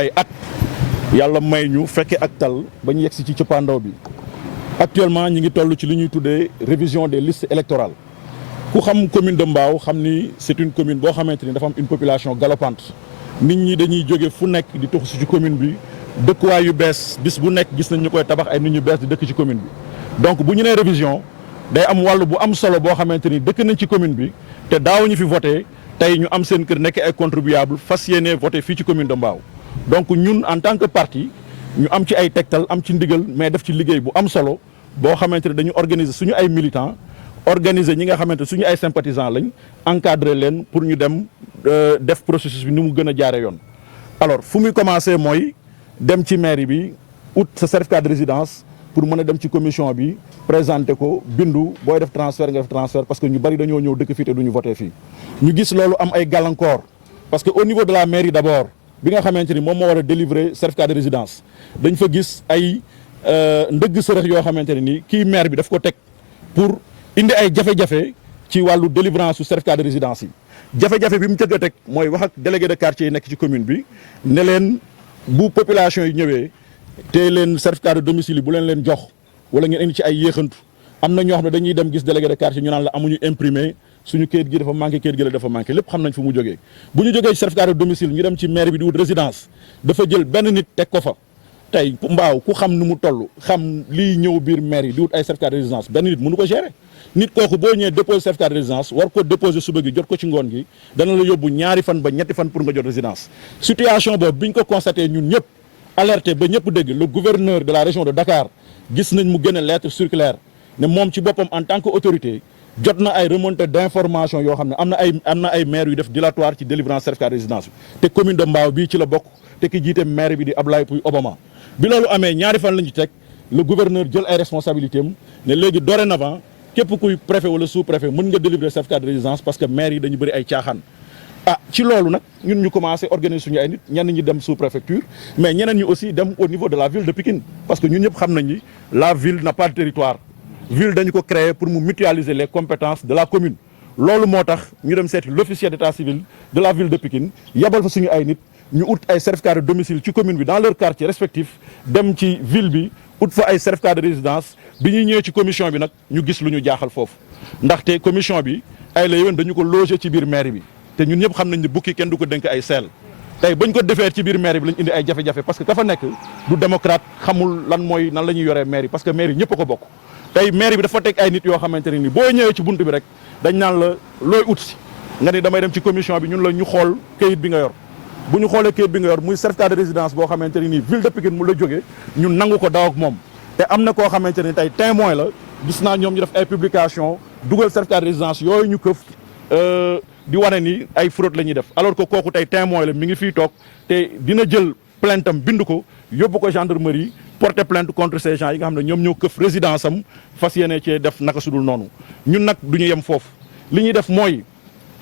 ay at yàlla may ñu fekke ak tal ba ñu yegsi ci cëppaandaw bi actuellement ñi ngi toll ci li ñuy tuddee révision des listes électorales ku xam commune de Mbao xam ni c'est une commune boo xamante ni dafa am une population galopante nit ñi dañuy jóge fu nekk di toxu ci commune bi dëkkuwaay yu bees bis bu nekk gis nañ ñu koy tabax ay nit ñu bees di dëkk ci commune bi donc bu ñu nee révision day am wàll bu am solo boo xamante ni dëkk nañ ci commune bi te daawuñu fi voté tey ñu am seen kër nekk ay contribuable fas yéene voté fii ci commune de Mbao donc ñun en tant que parti ñu am ci ay tegtal am ci ndigal mais def ci liggéey bu am solo boo xamante ne dañu organiser suñu ay militants organiser ñi nga xamante suñu ay sympathisants lañ encadrer leen pour ñu dem def processus bi ni mu gën a jaare yoon. alors fu muy commencer mooy dem ci mairie bi ut sa certificat de résidence pour mën a dem ci commission bi présenter ko bindu booy def transfert nga def transfert parce que ñu bari dañoo ñëw dëkk fii te duñu voté fii. ñu gis loolu am ay gàllankoor parce que au niveau de la mairie d'abord bi nga xamante ni moom moo war a délivrer certificat de résidence dañ fa gis ay ndëgg sërëx yoo xamante ne ni kii maire bi daf ko teg pour indi ay jafe-jafe ci wàllu délivrance su certificat de résidence yi jafe-jafe bi mu tëgg a teg mooy wax ak délégué de quartier yi nekk ci commune bi ne leen bu population yi ñëwee te leen certificat de domicile yi bu leen jox wala ngeen indi ci ay yéexantu am na ñoo xam ne dañuy dem gis délégué de quartier ñu naan la amuñu imprimé suñu kayit gi dafa manqué kayit gi la dafa manqué lépp xam nañ fu mu jógee bu ñu jógee ci certificat de domicile ñu dem ci maire bi di wut résidence dafa jël benn nit teg ko fa tey Mbao ku xam nu mu toll xam lii ñëw biir maire yi di wut ay certificat de résidence benn nit mënu ko gérer nit kooku boo ñëwee déposer certificat de résidence war ko déposer suba gi jot ko ci ngoon gi dana la yóbbu ñaari fan ba ñetti fan pour nga jot résidence situation boobu bi ñu ko constaté ñun ñëpp alerté ba ñëpp dégg le gouverneur de la région de Dakar gis nañ mu gën a lettre circulaire ne moom ci boppam en tant que autorité jot na ay remontée d'information yoo xam ne am na ay maires yu def dilatoire ci délivrance certificat de résidence bi te commune de Mbao bii ci la bokk te ki jiite maire bi di Abdoulaye Pouye Obama bi loolu amee ñaari fan lañu ci teg le gouverneur jël ay responsabilités am ne léegi dorénavant képp kuy préfet wala sous préfet mën nga délivrer certificat de résidence parce que maire yi dañu bëri ay caaxaan ci loolu nag ñun ñu commencé organiser suñu ay nit ñenn ñi dem sous préfecture mais ñeneen ñi aussi dem au niveau de la ville de Pikine parce que ñun ñëpp xam nañ ni la ville n'a pas de territoire ville dañu ko créer pour mu mutualiser les compétences de la commune loolu moo tax ñu dem seeti l'officier d'état civil de la ville de Pikine yebal fa suñu ay nit ñu ut ay certificat de domicile ci commune bi dans leur quartier respectif dem ci ville bi ut fa ay certificat de résidence bi ñuy ñëwee ci commission bi nag ñu gis lu ñu jaaxal foofu ndaxte commission bi ay la yéwén dañu ko loger ci biir mairie bi te ñun ñëpp xam nañ ne bukki kenn du ko dénk ay seel tey bañ ko defee ci biir mairie bi lañ indi ay jafe-jafe parce que ka fa nekk du démocrate xamul lan mooy nan la ñuy yoree mairie parce que mairie ñëpp a ko bokk tey mairie bi dafa teg ay nit yoo xamante ne ni boo ñëwee ci buntu bi rek dañ naan la looy ut si nga ni damay dem ci commission bi ñun la ñu xool kayit bi nga yor bu ñu xoolee kayit bi nga yor muy certificat de résidence boo xamante ne nii ville de Pikine mu la jógee ñun nangu ko daw ak moom te am na koo xamante ne tey témoin la gis naa ñoom ñu def ay publication dugal certificat de résidence yooyu ñu këf di wane ni ay fraude la ñuy def alors que kooku tey témoin la mi ngi fii toog te dina jël plainte am bind ko yóbbu ko gendarmerie porter plainte contre ces gens yi nga xam ne ñoom ñoo këf résidence am fas yéene cee def naka sudul noonu ñun nag du ñu yem foofu li ñuy def mooy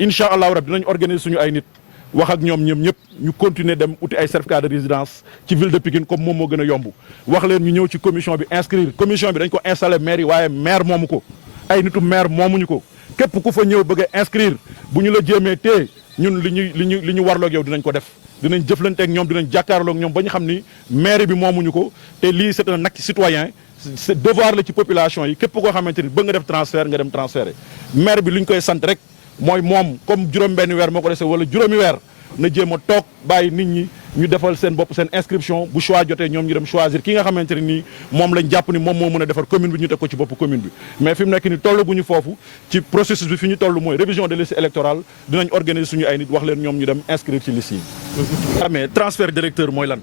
incha allahu rabi dinañ organiser suñu ay nit wax ak ñoom ñëpp ñu continuer dem uti ay certificat de résidence ci ville de Pikine comme moom moo gën a yomb wax leen ñu ñëw ci commission bi inscrire commission bi dañ ko installé maire yi waaye maire moomu ko ay nitu maire moomuñu ko képp ku fa ñëw bëgg a inscrire bu ñu la jéemee tee ñun li ñu warloog yow dinañ ko def dinañ jëflante ak ñoom dinañ jàkkaarloog ñoom ba ñu xam ni maire bi moomuñu ko te lii c'est un acte citoyen c'est devoir la ci population yi képp koo xamante ni bëgg nga def transfert nga dem transféré maire bi li ñu koy sant rek mooy moom comme juróom-benn weer moo ko dese wala juróomi weer na jéem a toog bàyyi nit ñi ñu defal seen bopp seen inscription bu choix jotee ñoom ñu dem choisir ki nga xamante ne nii moom lañ jàpp ni moom moo mën a defar commune bi ñu teg ko ci bopp commune bi mais fi mu nekk ni tollaguñu foofu ci processus bi fi ñu toll mooy révision des listes électorales dinañ organiser suñu ay nit wax leen ñoom ñu dem inscrire ci liste yi. mais transfert d'électeur mooy lan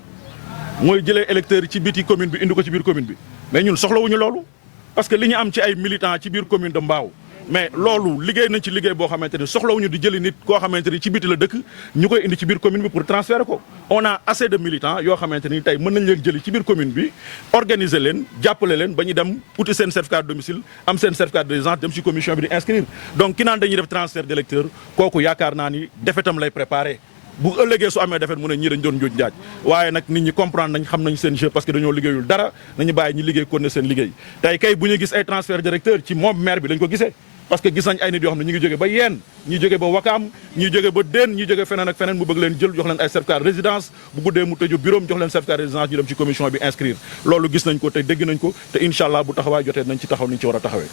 mooy jëlee électeurs yi ci biti commune bi indi ko ci biir commune bi mais ñun soxlawuñu loolu parce que li ñu am ci ay militants ci biir commune de Mbao mais loolu liggéey nañ ci liggéey boo xamante ni soxlawuñu di jëli nit koo xamante ni ci biti la dëkk ñu koy indi ci biir commune bi pour transférer ko on a assez de militants yoo xamante ni tey mën nañ leen jëli ci biir commune bi organiser leen jàppale leen ba ñu dem uti seen certificat de domicile am seen certificat de résidence dem ci commission bi di inscrire donc ki naan dañuy def transfert d'électeur kooku yaakaar naa ni defetam lay préparer bu ëllëgee su amee defet mu ne ñii dañ doon njuuj njaaj waaye nag nit ñi comprendre nañ xam nañ seen jeu parce que dañoo liggéeyul dara nañu bàyyi ñi liggéey kon ne seen liggéey tey kay bu ñu gis ay transfert d'électeur ci moom maire bi lañ ko gisee parce que gis nañ ay nit yoo xam ne ñu ngi jóge ba Yène ñi jóge ba Wakaam ñi jóge ba Dén ñi jóge feneen ak feneen mu bëgg leen jël jox leen ay certificat de résidence bu guddee mu tëju bureau jox leen certificat de résidence ñu dem ci commission bi inscrire loolu gis nañ ko te dégg nañ ko te incha allah bu taxawaay jotee nañ ci taxaw ni ñu ci war a taxawee.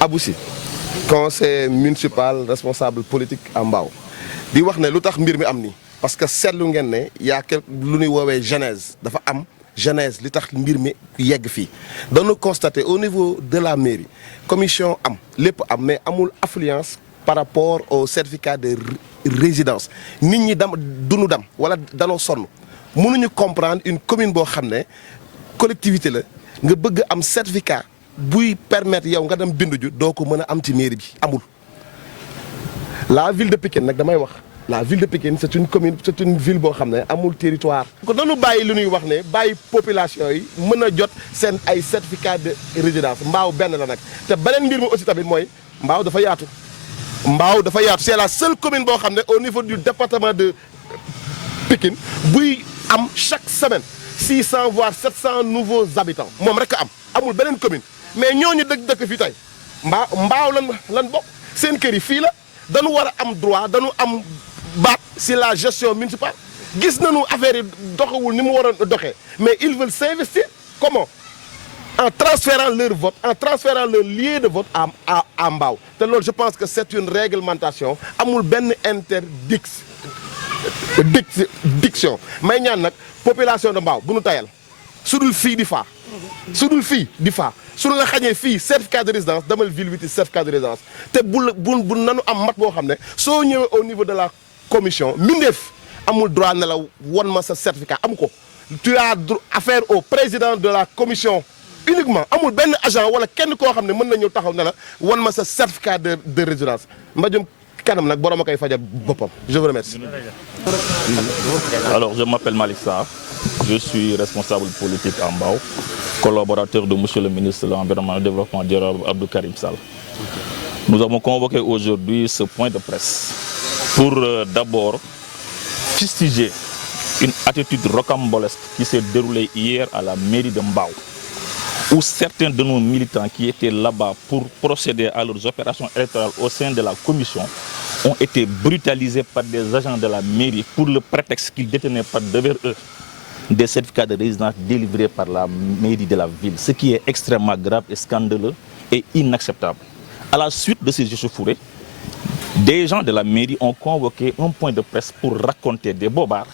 Abou Sy conseiller municipal responsable politique à Mbao di wax ne lu tax mbir mi am nii parce que seetlu ngeen ne yaa quelque lu ñuy woowee genèse dafa am genèse li tax mbir mi yegg fii dañu constater au niveau de la mairie commission am lépp am mais amul affluence par rapport au certificat de résidence nit ñi duñu dem wala danoo sonn mënuñu comprendre une commune boo xam ne collectivité la nga bëgg am certificat buy permettre yow nga dem bindu ju doo ko mën a am ci mairie bi amul. La ville de Pikine nag damay wax la ville de Pikine c'est une commune c'est une ville boo xam ne amul territoire. kon dañu bàyyi lu ñuy wax ne bàyyi population yi mën a jot seen ay certificat de résidence Mbao benn la nag te beneen mbir mi aussi tamit mooy Mbao dafa yaatu. Mbao dafa yaatu c'est la seule commune boo xam ne au niveau du département de Pikine buy am chaque semaine 600 voire 700 nouveaux habitants moom rek a am amul beneen commune mais ñooñu dëkk fii tey Mbao lan bokk seen kër yi fii la. dañu war a am droit dañu am baat si la gestion municipale gis nañu affaire yi doxewul ni mu war a doxee mais ils veulent s'investir comment en transférant leur vote en transférant leur lieu de vote à Mbao te loolu je pense que c'est une réglementation amul benn diction may ñaan nag population de Mbao bu nu tayal su dul fii di faa su la xañee fii certificat de résidence damal ville witi certificat de résidence te bu nanu am mat boo xam ne soo ñëwee au niveau de la commission mindeef amul droit ne la won ma sa certificat am ko tu as affaire au président de la commission uniquement amul benn agent wala kenn koo xam ne mën na ñëw taxaw ne la won ma sa certificat de résidence mbajum kanam nag borom a koy fajal boppam. Je vous remercie. Alors, je m'appelle Malick Sarr, je suis responsable politique à Mbao, collaborateur de monsieur le ministre de l'Environnement et du Développement durable Abdou Karim Sall. Nous avons convoqué aujourd'hui ce point de presse pour d'abord fustiger une attitude rocambolesque qui s'est déroulée hier à la mairie de Mbao, où certains de nos militants qui étaient là-bas pour procéder à leurs opérations électorales au sein de la commission ont été brutalisés par des agents de la mairie pour le prétexte qu'ils détenaient par devers eux des certificats de résidence délivrés par la mairie de la ville, ce qui est extrêmement grave et scandaleux et inacceptable. À la suite de ces échauffourées, des gens de la mairie ont convoqué un point de presse pour raconter des bobards,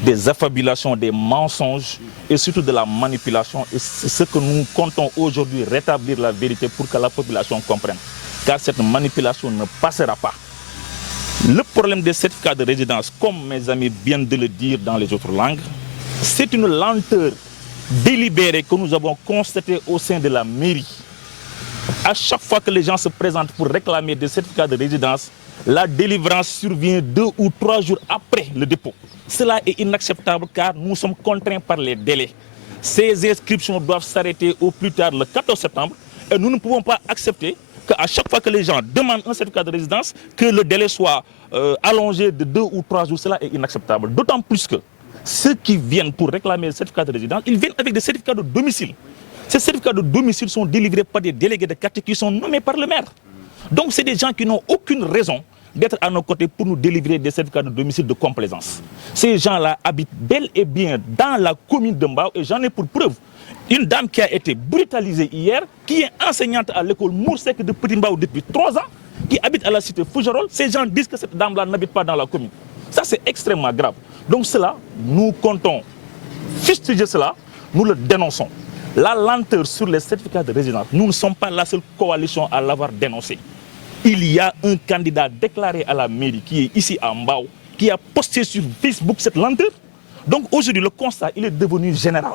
des affabulations, des mensonges et surtout de la manipulation. Et c'est ce que nous comptons aujourd'hui rétablir la vérité pour que la population comprenne. Car cette manipulation ne passera pas. Le problème des certificats de résidence, comme mes amis viennent de le dire dans les autres langues, c'est une lenteur délibérée que nous avons constatée au sein de la mairie. À chaque fois que les gens se présentent pour réclamer des certificats de résidence, la délivrance survient 2 ou 3 jours après le dépôt. Cela est inacceptable car nous sommes contraints par les délais. Ces inscriptions doivent s'arrêter au plus tard le 14 septembre et nous ne pouvons pas accepter qu'à chaque fois que les gens demandent un certificat de résidence, que le délai soit allongé de 2 ou 3 jours. Cela est inacceptable. D'autant plus que ceux qui viennent pour réclamer le certificat de résidence, ils viennent avec des certificats de domicile. Ces certificats de domicile sont délivrés par des délégués de quartier qui sont nommés par le maire. Donc c'est des gens qui n'ont aucune raison d'être à nos côtés pour nous délivrer des certificats de domicile de complaisance. Ces gens-là habitent bel et bien dans la commune de Mbao et j'en ai pour preuve une dame qui a été brutalisée hier, qui est enseignante à l'école Moursek de Petit Mbao depuis 3 ans, qui habite à la cité Fougerolles. Ces gens disent que cette dame-là n'habite pas dans la commune. Ça, c'est extrêmement grave. Donc cela, nous comptons fustiger cela, nous le dénonçons. La lenteur sur les certificats de résidence, nous ne sommes pas la seule coalition à l'avoir dénoncé. Il y a un candidat déclaré à la mairie qui est ici à Mbao, qui a posté sur Facebook cette lenteur. Donc aujourd'hui, le constat, il est devenu général.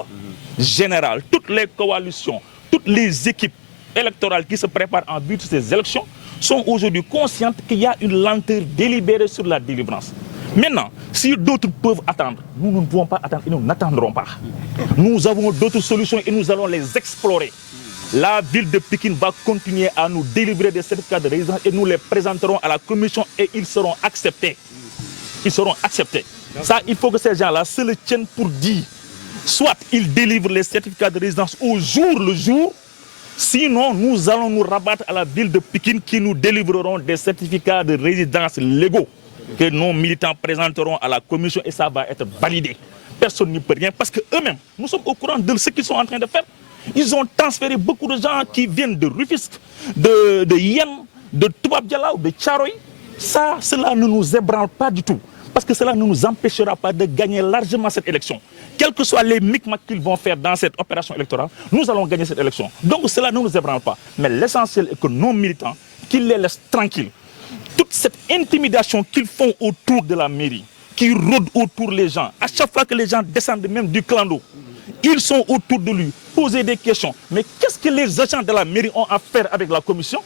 Général. Toutes les coalitions, toutes les équipes électorales qui se préparent en vue de ces élections sont aujourd'hui conscientes qu'il y a une lenteur délibérée sur la délivrance. Maintenant, si d'autres peuvent attendre, nous ne pouvons pas attendre et nous n'attendrons pas. Nous avons d'autres solutions et nous allons les explorer. La ville de Pikine va continuer à nous délivrer des certificats de résidence et nous les présenterons à la commission et ils seront acceptés. Ils seront acceptés. Ça, il faut que ces gens-là se le tiennent pour dire. Soit ils délivrent les certificats de résidence au jour le jour, Sinon, nous allons nous rabattre à la ville de Pikine qui nous délivreront des certificats de résidence légaux que nos militants présenteront à la commission et ça va être validé. Personne n'y peut rien parce qu'eux-mêmes, nous sommes au courant de ce qu'ils sont en train de faire. Ils ont transféré beaucoup de gens qui viennent de Rufisque, de Yen, de Toubab Dialaw, de Thiaroye. Cela ne nous ébranle pas du tout. Parce que cela ne nous empêchera pas de gagner largement cette élection. Quels que soient les micmacs qu'ils vont faire dans cette opération électorale, nous allons gagner cette élection. Donc cela ne nous ébranle pas. Mais l'essentiel est que nos militants, qu'ils les laissent tranquilles. Toute cette intimidation qu'ils font autour de la mairie, qui rôdent autour des gens, à chaque fois que les gens descendent même du clando, ils sont autour de lui, poser des questions. Mais qu'est-ce que les agents de la mairie ont à faire avec la commission?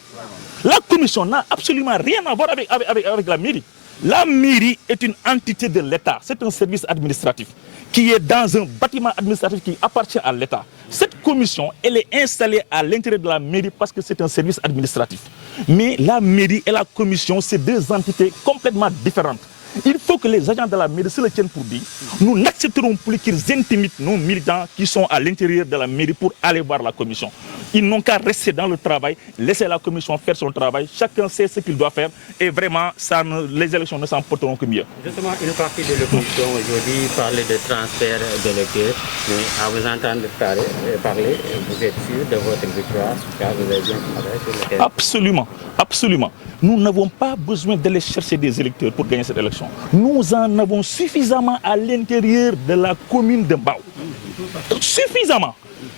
La commission n'a absolument rien à voir avec la mairie. La mairie est une entité de l'État. C'est un service administratif qui est dans un bâtiment administratif qui appartient à l'État. Cette commission, elle est installée à l'intérieur de la mairie parce que c'est un service administratif. Mais la mairie et la commission, c'est deux entités complètement différentes. Il faut que les agents de la mairie se le tiennent pour dire. Nous n'accepterons plus qu'ils intimident nos militants qui sont à l'intérieur de la mairie pour aller voir la commission. Ils n'ont qu'à rester dans le travail, laisser la commission faire son travail. Chacun sait ce qu'il doit faire et vraiment, les élections ne s'en porteront que mieux. Justement, une partie de l'opposition aujourd'hui parlait de transfert d'électeurs. Mais à vous entendre parler, vous êtes sûr de votre victoire car vous avez bien travaillé sur le terrain. Absolument, absolument. Nous n'avons pas besoin d'aller chercher des électeurs pour gagner cette élection. Nous en avons suffisamment à l'intérieur de la commune de Mbao. Suffisamment.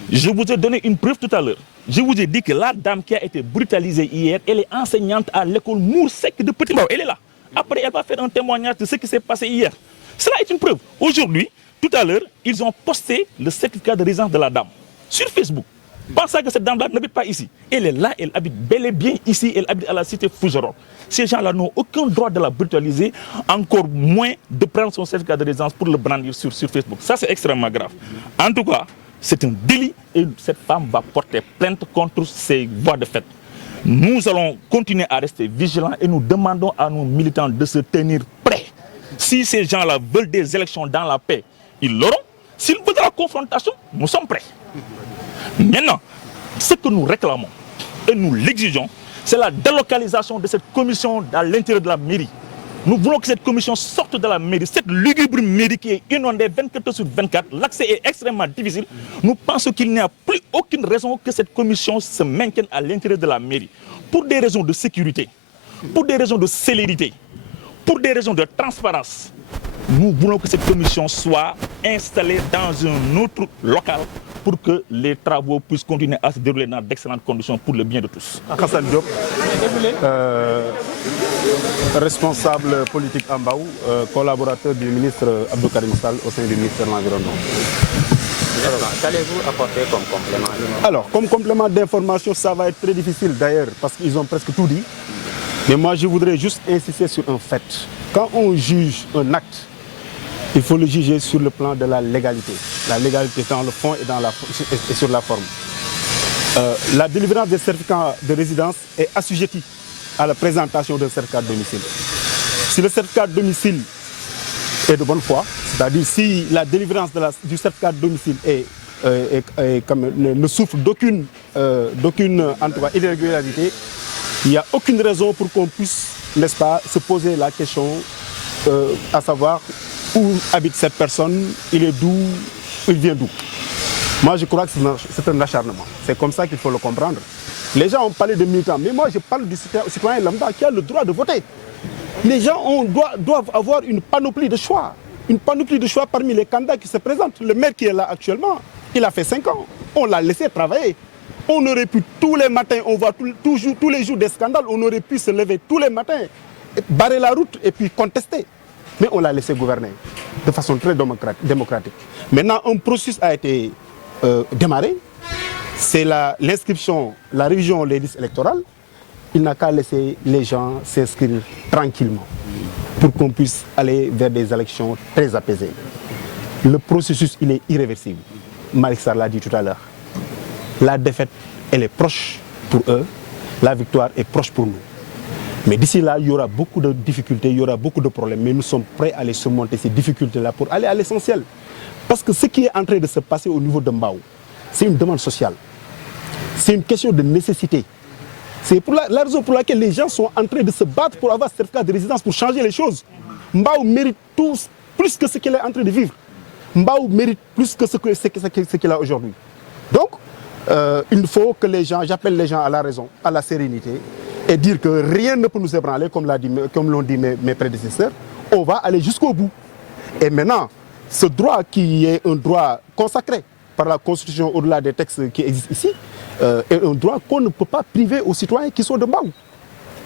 Je vous ai donné une preuve tout à l'heure. Je vous ai dit que la dame qui a été brutalisée hier, elle est enseignante à l'école Moursec de Petit Mbao. Elle est là. Après, elle va faire un témoignage de ce qui s'est passé hier. Cela est une preuve. Aujourd'hui, tout à l'heure, ils ont posté le certificat de résidence de la dame sur Facebook. Pensant que cette dame-là n'habite pas ici. Elle est là, elle habite bel et bien ici, elle habite à la cité Fougeron. Ces gens-là n'ont aucun droit de la brutaliser, encore moins de prendre son certificat de résidence pour le brandir sur Facebook. Ça, c'est extrêmement grave. En tout cas, c'est un délit et cette femme va porter plainte contre ces voies de fait. Nous allons continuer à rester vigilants et nous demandons à nos militants de se tenir prêts. Si ces gens-là veulent des élections dans la paix, ils l'auront. S'ils veulent de la confrontation, nous sommes prêts. Maintenant, ce que nous réclamons et nous l'exigeons, c'est la délocalisation de cette commission à l'intérieur de la mairie. Nous voulons que cette commission sorte de la mairie, cette lugubre mairie qui est inondée 24 heures sur 24. L'accès est extrêmement difficile. Nous pensons qu'il n'y a plus aucune raison que cette commission se maintienne à l'intérieur de la mairie. Pour des raisons de sécurité, pour des raisons de célérité, pour des raisons de transparence. Nous voulons que cette commission soit installée dans un autre local pour que les travaux puissent continuer à se dérouler dans d'excellentes conditions pour le bien de tous. Hassan Diop, responsable politique à Mbao, collaborateur du ministre Abdou Karim Sall au sein du ministère de l'Environnement. Qu'allez-vous apporter comme complément? Alors, comme complément d'information, ça va être très difficile d'ailleurs parce qu'ils ont presque tout dit. Mais moi, je voudrais juste insister sur un fait. Quand on juge un acte, il faut le juger sur le plan de la légalité. La légalité dans le fond et sur la forme. La délivrance des certificats de résidence est assujettie à la présentation d'un certificat de domicile. Si le certificat de domicile est de bonne foi, c'est-à-dire si la délivrance du certificat de domicile ne souffre d'aucune irrégularité, il n'y a aucune raison pour qu'on puisse, n'est-ce pas, se poser la question à savoir où habite cette personne, il est d'où, il vient d'où. Moi, je crois que c'est un acharnement. C'est comme ça qu'il faut le comprendre. Les gens ont parlé de militants, mais moi, je parle du citoyen lambda qui a le droit de voter. Les gens doivent avoir une panoplie de choix. Une panoplie de choix parmi les candidats qui se présentent. Le maire qui est là actuellement, il a fait 5 ans. On l'a laissé travailler. On aurait pu tous les matins, on voit tous les jours des scandales, on aurait pu se lever tous les matins, barrer la route et puis contester. Mais on l'a laissé gouverner de façon très démocratique. Maintenant, un processus a été démarré. C'est l'inscription, la révision des listes électorales. Il n'a qu'à laisser les gens s'inscrire tranquillement pour qu'on puisse aller vers des élections très apaisées. Le processus, il est irréversible. Malick Sarr l'a dit tout à l'heure. La défaite, elle est proche pour eux. La victoire est proche pour nous. Mais d'ici là, il y aura beaucoup de difficultés, il y aura beaucoup de problèmes. Mais nous sommes prêts à aller surmonter ces difficultés-là pour aller à l'essentiel. Parce que ce qui est en train de se passer au niveau de Mbao, c'est une demande sociale. C'est une question de nécessité. C'est pour la raison pour laquelle les gens sont en train de se battre pour avoir ce certificat de résidence, pour changer les choses. Mbao mérite tous plus que ce qu'il est en train de vivre. Mbao mérite plus que ce qu'il a aujourd'hui. Donc, il faut que les gens, j'appelle les gens à la raison, à la sérénité, et dire que rien ne peut nous ébranler, comme l'ont dit mes prédécesseurs. On va aller jusqu'au bout. Et maintenant, ce droit qui est un droit consacré par la Constitution au-delà des textes qui existent ici, est un droit qu'on ne peut pas priver aux citoyens qui sont de Mbao.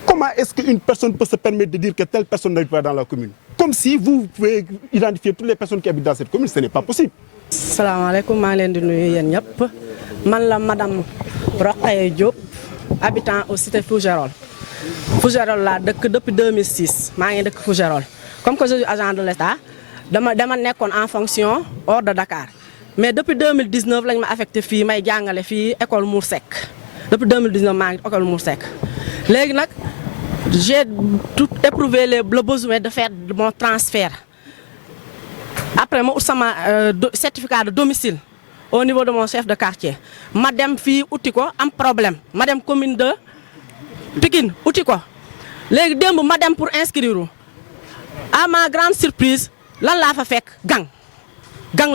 Comment est-ce qu'une personne peut se permettre de dire que telle personne n'habite pas dans la commune? Comme si vous pouvez identifier toutes les personnes qui habitent dans cette commune, ce n'est pas possible. Salam alaikum, maa ngi leen di nuyu yéen ñëpp man la madame Rokhaya Diop habitant au cité Fougerolles. Fougerolles laa dëkk depuis 2006 maa ngi dëkk Fougerolles. Comme que je suis agent de l'État dama nekkoon en fonction hors de Dakar mais depuis 2019 lañ ma affecté fii may jàngale fii école Mour Seck depuis 2019 maa ngi école Mour Seck léegi nag j'ai tout éprouvé le besoin de faire mon transfert. Après ma ut sama certificat de domicile au niveau de mon chef de quartier ma dem fii uti ko am problème ma dem commune de Pikine uti ko léegi démb ma dem pour inscrire à ma grande surprise lan laa fa fekk gang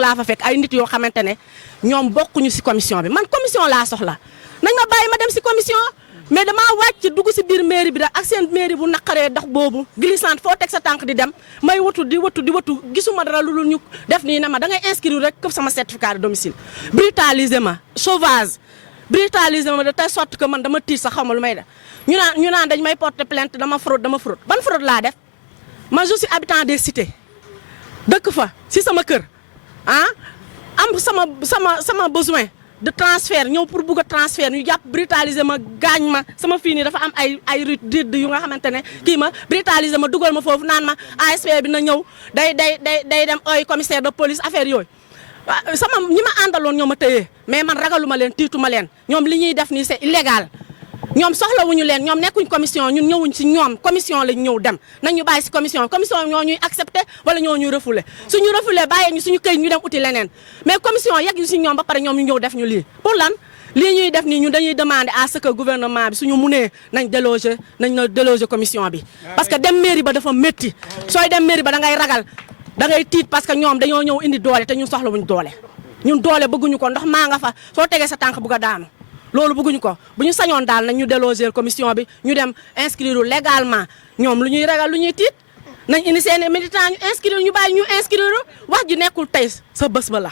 laa fa fekk ay nit yoo xamante ne ñoom bokkuñu ci commission bi man commission laa soxla nañ ma bàyyi ma dem ci commission mais damaa wàcc dugg ci biir mairie bi ak seen mairie bu naqaree dox boobu glissante foo teg sa tànk di dem may watu gisuma dara lu ñu def nii ne ma da ngay inscrire rek këf sama certificat de domicile brutaliser ma sauvage brutaliser ma de telle sorte que man dama tiit sax xaw ma lu may def ñu naan dañ may porter plainte dama fraude ban fraude laa def ma je suis habitant des cités dëkk fa ci sama kër am sama besoin de transfert ñëw pour bugg a transfert ñu jàpp brutaliser ma gaañ ma sama fii nii dafa am ay ridd yu nga xamante ne kii ma brutaliser ma dugal ma foofu naan ma ASP bi na ñëw day dem ooy commissaire de police affaire yooyu sama ñi ma àndaloon ñoo ma tëyee mais man ragaluma leen tiituma leen ñoom li ñuy def nii c'est illégal ñoom soxlawuñu leen ñoom nekkuñ commission ñun ñëwuñ ci ñoom commission lañ ñëw dem nañ ñu bàyyi ci commission ñoo ñuy accepté wala ñoo ñuy refoulé suñu refoulé bàyyi ñu suñu këy ñu dem uti leneen mais commission yegg ñu ci ñoom ba pare ñoom ñu ñëw def ñu lii pour lan lii ñuy def nii ñun dañuy demander à ce que gouvernement bi suñu munee nañ déloger commission bi parce que dem mairie ba dafa métti sooy dem mairie ba da ngay ragal da ngay tiit parce que ñoom dañoo ñëw indi doole te ñun soxlawuñ doole ñun doole bëgguñu ko ndox maa nga fa soo tegee sa tànk bugg a daanu loolu bëgguñu ko bu ñu sañoon daal nañ ñu déloger commission bi ñu dem inscrire légalement ñoom lu ñuy ragal lu ñuy tiit nañ indi seen militant ñu inscrire ñu bàyyi ñu inscrire wax ji nekkul tey sa bés ba la